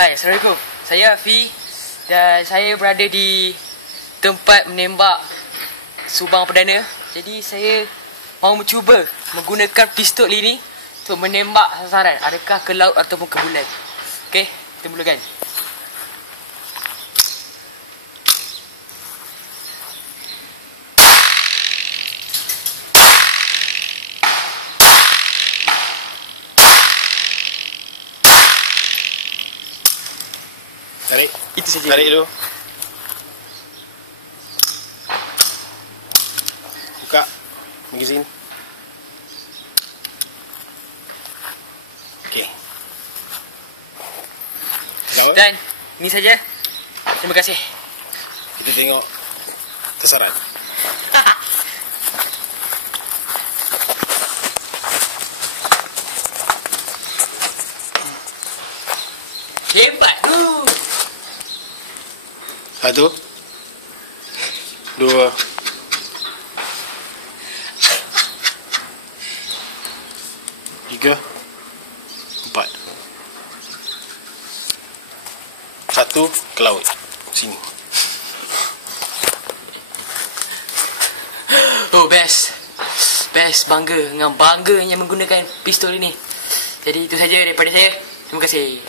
Hai, Assalamualaikum. Saya Affi dan saya berada di tempat menembak Subang Perdana. Jadi saya mahu mencuba menggunakan pistol ini untuk menembak sasaran, adakah ke laut ataupun ke bulan. Okey, kita mulakan. Tarik. Itu saja. Tarik dulu. Buka magazine. Okey. Dan ini saja. Terima kasih. Kita tengok sasaran. Hebat tu. 1 2 3 4 1 ke laut sini. Oh, best. Bangga dengan bangganya menggunakan pistol ini. Jadi itu saja daripada saya. Terima kasih.